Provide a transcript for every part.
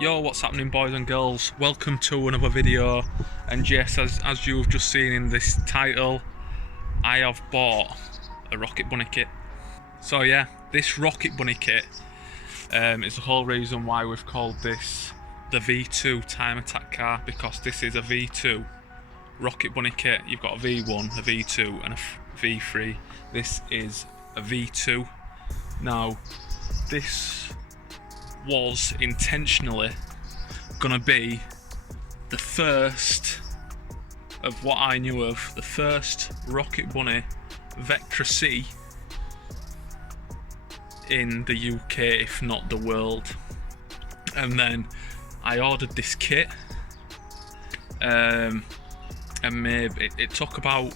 Yo, what's happening, boys and girls? Welcome to another video. And yes, as you've just seen in this title, I have bought a Rocket Bunny kit. So yeah, this Rocket Bunny kit is the whole reason why we've called this the V2 timeAttack car, because this is a V2 Rocket Bunny kit. You've got a V1, a V2 and a V3. This is a V2. Now, this was intentionally gonna be the first of what I knew of, the first Rocket Bunny Vectra C in the UK, if not the world. And then I ordered this kit, and maybe it took about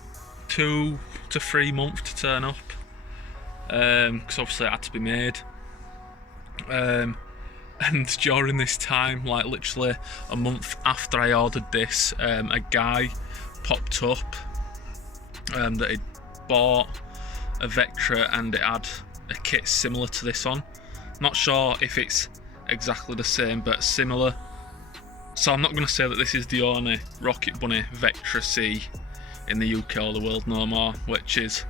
2 to 3 months to turn up, because obviously it had to be made. And during this time, like literally a month after I ordered this, a guy popped up that he'd bought a Vectra and it had a kit similar to this on. Not sure if it's exactly the same, but similar. So I'm not going to say that this is the only Rocket Bunny Vectra C in the UK or the world no more, which is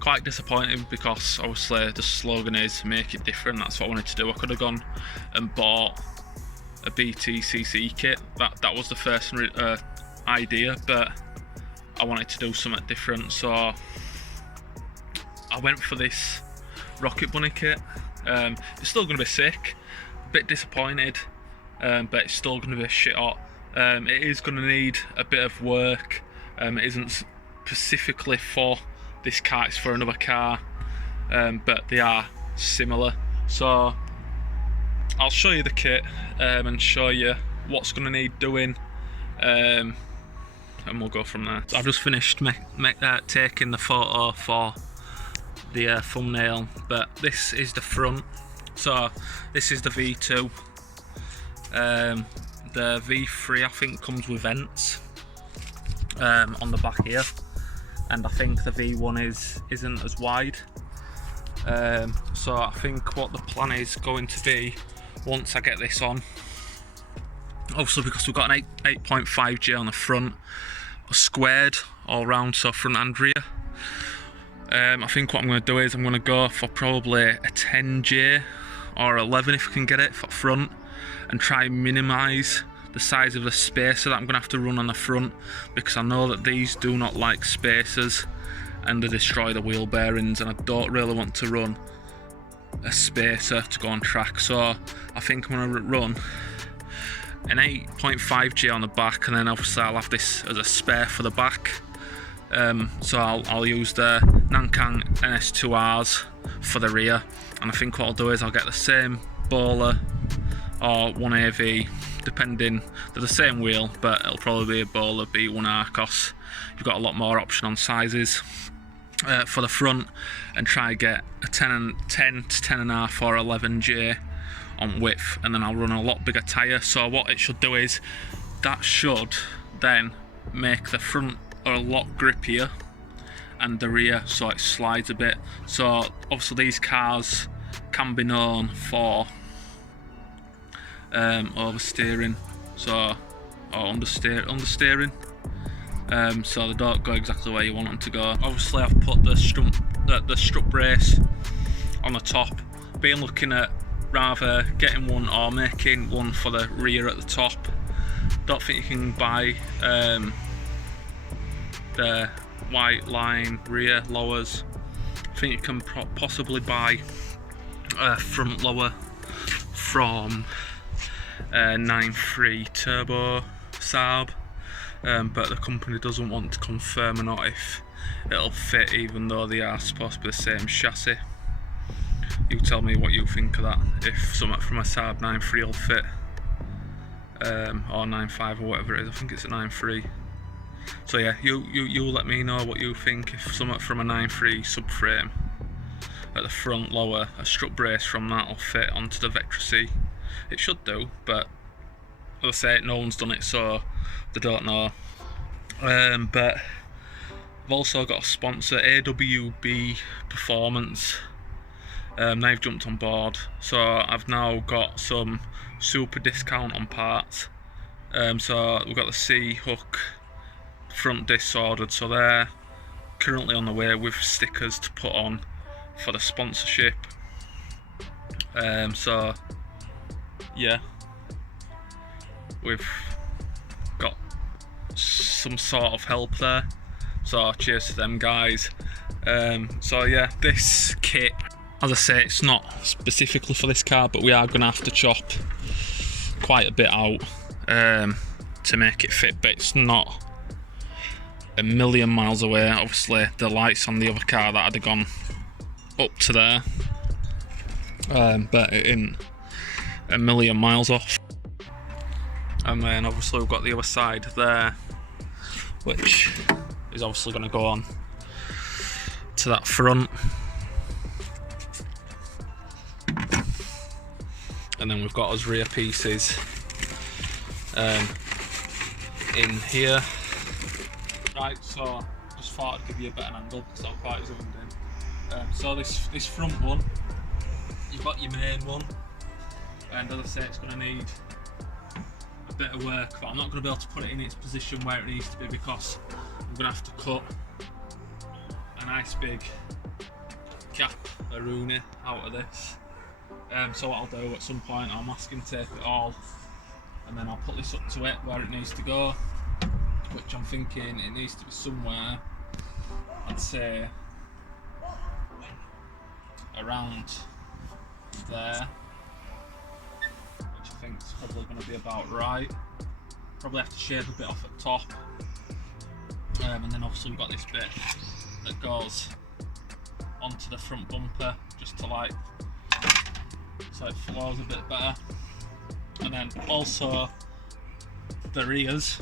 quite disappointing, because obviously the slogan is make it different. That's what I wanted to do. I could have gone and bought a BTCC kit. That was the first idea, but I wanted to do something different, so I went for this Rocket Bunny kit. It's still going to be sick, a bit disappointed, but it's still going to be shit hot. It is going to need a bit of work. It isn't specifically for this car, it's for another car, but they are similar. So I'll show you the kit and show you what's going to need doing, and we'll go from there. So I've just finished taking the photo for the thumbnail, but this is the front. So this is the V2. The V3 I think comes with vents on the back here, and I think the V1 isn't as wide. So I think what the plan is going to be, once I get this on, obviously because we've got an 8.5J on the front, squared all round, so front and rear. I think what I'm going to do is I'm going to go for probably a 10J or 11 if I can get it for front, and try and minimise the size of the spacer that I'm going to have to run on the front, because I know that these do not like spacers and they destroy the wheel bearings, and I don't really want to run a spacer to go on track. So I think I'm going to run an 8.5G on the back, and then obviously I'll have this as a spare for the back. So I'll use the Nankang NS2Rs for the rear, and I think what I'll do is I'll get the same bowler or 1AV, depending. They're the same wheel, but it'll probably be a bowler B1R, because you've got a lot more option on sizes for the front, and try and get a 10 to 10.5 or 11J on width, and then I'll run a lot bigger tyre. So what it should do is that should then make the front a lot grippier and the rear so it slides a bit. So obviously these cars can be known for oversteering, so, or understeering, so they don't go exactly where you want them to go. Obviously I've put the strut brace on the top, been looking at rather getting one or making one for the rear at the top. Don't think you can buy the white line rear lowers. I think you can possibly buy a front lower from 9.3 turbo SAAB, but the company doesn't want to confirm or not if it'll fit, even though they are supposed to be the same chassis. You tell me what you think of that, if something from a SAAB 9.3 will fit, or 9.5 or whatever it is. I think it's a 9.3. So yeah, you let me know what you think, if something from a 9.3 subframe at the front lower, a strut brace from that will fit onto the Vectra C. It should do, but as I say, no one's done it, so they don't know. But I've also got a sponsor, AWB Performance. They've jumped on board, so I've now got some super discount on parts. So we've got the C hook front discs ordered, so they're currently on the way with stickers to put on for the sponsorship. So yeah, we've got some sort of help there, so cheers to them guys. So yeah, this kit, as I say, it's not specifically for this car, but we are going to have to chop quite a bit out to make it fit, but it's not a million miles away. Obviously the lights on the other car, that had gone up to there, but it isn't a million miles off. And then obviously we've got the other side there, which is obviously going to go on to that front. And then we've got us rear pieces in here. Right, so just thought I'd give you a better angle because I'm quite zoomed in. So this front one, you've got your main one, and as I say, it's going to need a bit of work, but I'm not going to be able to put it in its position where it needs to be because I'm going to have to cut a nice big cap, a Rooney, out of this. So what I'll do at some point, I'll masking tape it all, and then I'll put this up to it where it needs to go, which I'm thinking it needs to be somewhere, I'd say around there, which I think is probably going to be about right. Probably have to shave a bit off at top, and then obviously we've got this bit that goes onto the front bumper just to like, so it flows a bit better. And then also the rears,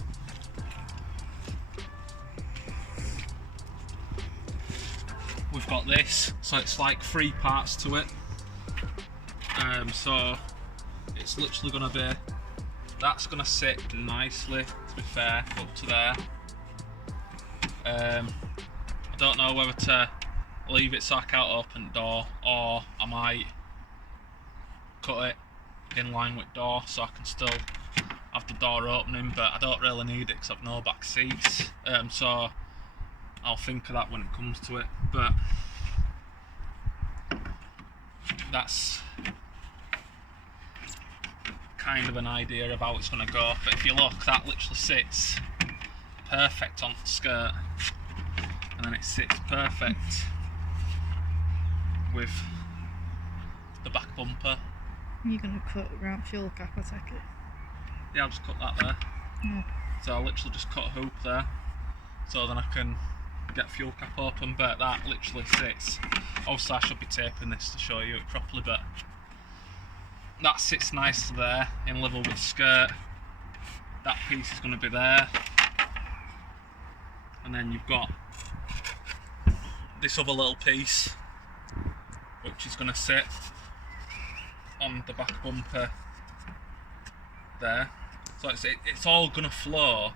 we've got this, so it's like 3 parts to it. So it's literally going to be, that's going to sit nicely, to be fair, up to there. I don't know whether to leave it so I can't open the door, or I might cut it in line with door so I can still have the door opening, but I don't really need it because I've no back seats. So I'll think of that when it comes to it, but that's kind of an idea of how it's going to go. But if you look, that literally sits perfect on the skirt, and then it sits perfect with the back bumper. You're going to cut around fuel cap, I take it? Yeah, I'll just cut that there. Yeah. So I'll literally just cut a hoop there, so then I can get fuel cap open, but that literally sits. Obviously I should be taping this to show you it properly, but that sits nicely there in level with the skirt. That piece is going to be there, and then you've got this other little piece which is going to sit on the back bumper there. So it's all going to flow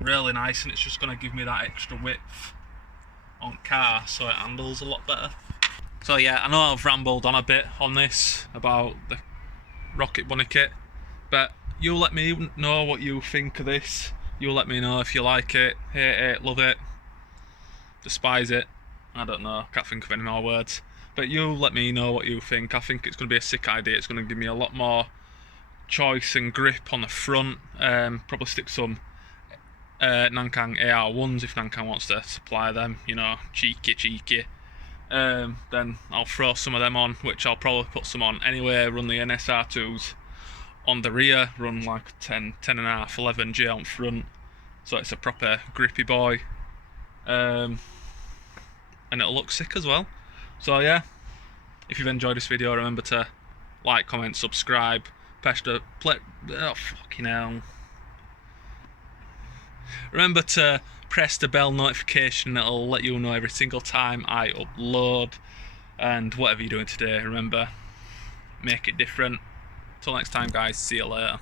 really nice, and it's just going to give me that extra width on car so it handles a lot better. So yeah, I know I've rambled on a bit on this about the Rocket Bunny kit, but you let me know what you think of this. You let me know if you like it, hate it, love it, despise it. I don't know, can't think of any more words. But you let me know what you think. I think it's going to be a sick idea. It's going to give me a lot more choice and grip on the front. Probably stick some Nankang AR1s if Nankang wants to supply them, you know, cheeky. Then I'll throw some of them on, which I'll probably put some on anyway. Run the NSR2s on the rear, run like 10.5, 11G on front, so it's a proper grippy boy, and it'll look sick as well. So yeah, if you've enjoyed this video, remember to like, comment, subscribe, oh fucking hell. Remember to press the bell notification, it'll let you know every single time I upload. And whatever you're doing today, remember, make it different. Till next time guys, see you later.